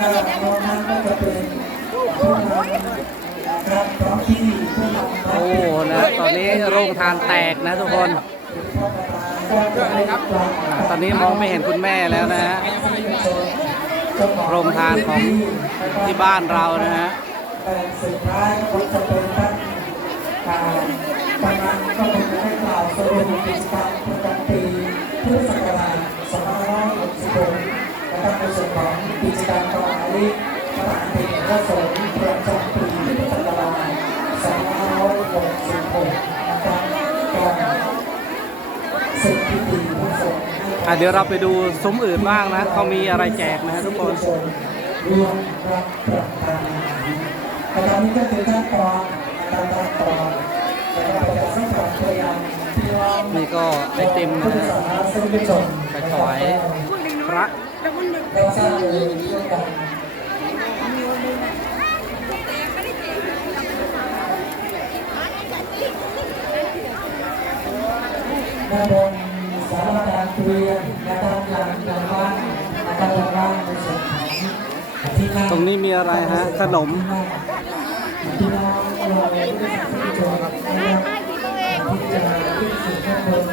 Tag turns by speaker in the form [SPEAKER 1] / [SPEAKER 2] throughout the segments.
[SPEAKER 1] ก็น้องนั้นก็จะเป็นผู้นำครับพร้อมที่ผู้นำ
[SPEAKER 2] โอ้นะตอนนี้โรงทานแตกนะทุกคนอ่าตอนนี้มองไม่เห็นคุณแม่แล้วนะฮะโรงทานของที่บ้านเรานะฮะ
[SPEAKER 1] แต่สุดท้ายก็จะเป็นท่านอ่ากำนันก็คงจะได้กล่าวสรุปกิจกรรมประจำปีพุทธศักราช2566นะครับ ในส่วนของกิจกรรมถวายพระอาทิตย์พระสงฆ์ประจำปีพุทธศักราช2566นะครับก็เสร็จพิธีพระสงฆ์
[SPEAKER 2] อะเดี๋ยวเราไปดูซุ้มอื่นบ้างนะเขามีอะไรแจกนะฮะทุกคน
[SPEAKER 1] รวมรับประทานอาหารนะครับนี่ก็คือขั้นตอนการขั้นตอนนะครับประชาสัมพันธ์พยายามพี่น้อง
[SPEAKER 2] นี่ก็ไอติมนะฮะ
[SPEAKER 1] ไป
[SPEAKER 2] ถวายพระ
[SPEAKER 1] ได้ทราบเลยเรื่อกันด้านบนสารการเรียนนะครับหลังหลังบ้านนะครับหลังบ้านในส่วนของที่นั่ง
[SPEAKER 2] ตรงนี้มีอะไรฮะ ขนม
[SPEAKER 1] พี่น้องเราได้สังเกตชมนะครับที่จะขึ้นสู่ข้างบน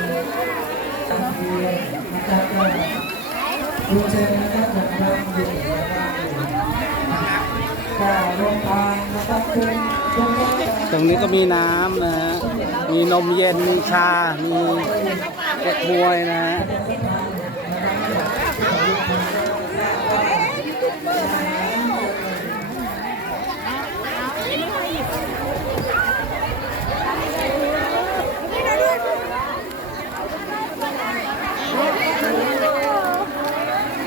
[SPEAKER 1] ตามเรียนนะครับ ดูเชิญนะครับหลังอยู่ก็ลงทางนะครับขึ้นลงทาง
[SPEAKER 2] ตรงนี้ก็มีน้ำนะฮะ มีนมเย็น มีชา มีแกะบวยนะฮะ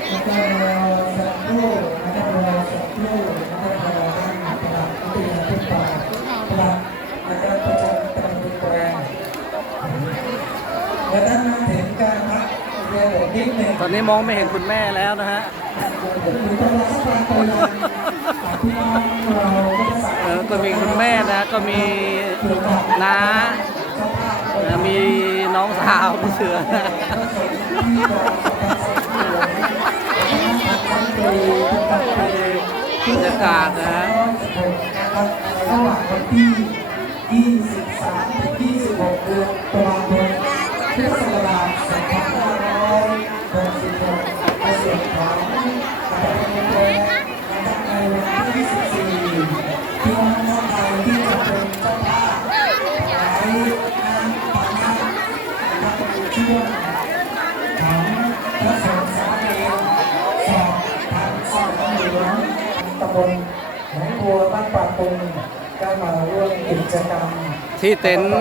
[SPEAKER 1] แล้วก็รอสักครู่นะครับรอสักครู่นะครับรอท่านประหลัด วิทยาธิการประหลัดนะครับประจำตำบลแกรงและท่านมาถึงการพักเรียนแบบนิดหนึ่ง
[SPEAKER 2] ตอนนี้มองไม่เห็นคุณแม่แล้วนะฮะ
[SPEAKER 1] หรือต้องรอสักการตัวอย่างพี่น้องเราก็จะสั่ง
[SPEAKER 2] เออก็มีคุณแม่นะ ก็มีน้านะมีน้องสาวพี่เสือนะ บรรยากาศนะฮะ
[SPEAKER 1] ระหว่างวันที่ 23ถึง26เดือน วบ้านป่าตุงได้มาร่วมกิจกรรม
[SPEAKER 2] ที่เต็นท์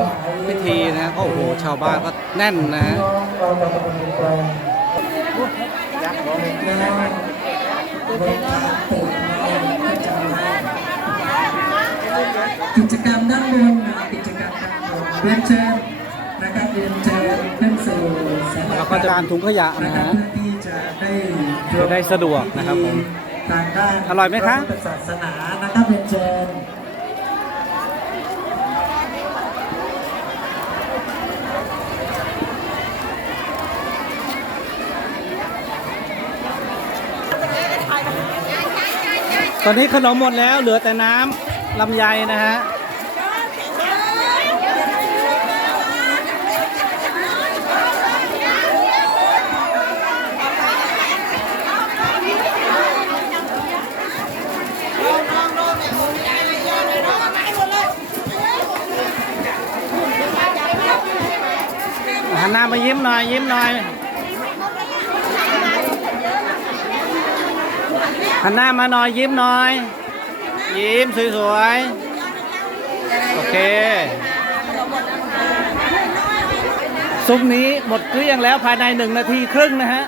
[SPEAKER 2] พิธีนะก็โอ้โหชาวบ้านก็แน่นนะฮะ
[SPEAKER 1] เราจะมาดูแปลงแล้วรถทางตื่นมาจะมากิจกรรมด้านบนนะกิจกรรมด้านบนเรียนเชิญนะครับเรียนเชิญขึ้นสู่สา
[SPEAKER 2] เราก็จะการถุงขยะ
[SPEAKER 1] นะ
[SPEAKER 2] นะ
[SPEAKER 1] ครับ
[SPEAKER 2] ฮะ
[SPEAKER 1] เพื่อที่จะได้
[SPEAKER 2] จะได้สะดวกนะครับผม
[SPEAKER 1] ทางด้าน
[SPEAKER 2] อร่อยไหมคะ
[SPEAKER 1] พะพุทธศาสนานะครับเรียนเชิญ
[SPEAKER 2] ตอนนี้ขนมหมดแล้วเหลือแต่น้ำลำไยนะฮะ หันหน้ามายิ้มหน่อย ยิ้มหน่อยหันหน้ามาหน่อย ยิ้มหน่อย ยิ้มสวยๆ โอเค ซุปนี้หมดเกลี้ยงแล้วภายในหนึ่งนาทีครึ่งนะฮะ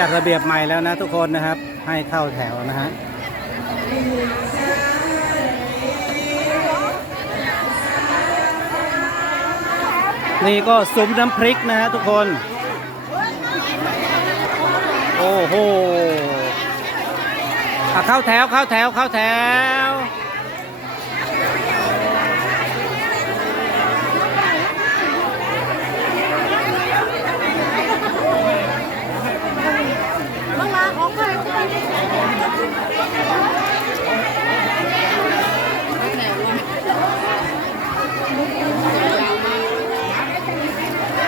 [SPEAKER 2] จัดระเบียบใหม่แล้วนะทุกคนนะครับ ให้เข้าแถวนะฮะนี่ก็ซุ้มน้ำพริกนะฮะทุกคน โอ้โหเข้าแถวเข้าแถวเข้าแถว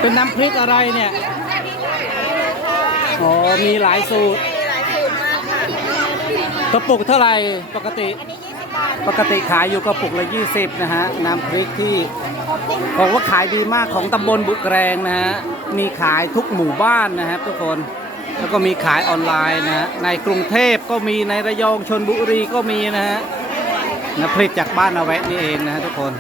[SPEAKER 2] เป็นน้ำพริกอะไรเนี่ย อ๋อ มีหลายสูตร กระปุกเท่าไหร่ปกติ ปกติขายอยู่กระปุกละ 20 นะฮะ น้ำพริกที่บอกว่าขายดีมากของตำบลบุกแรงนะฮะ มีขายทุกหมู่บ้านนะครับทุกคน แล้วก็มีขายออนไลน์นะฮะในกรุงเทพก็มีในระยองชนบุรีก็มีนะฮะน้ำพริตจากบ้านเอาแวะนี่เองนะฮะทุกคน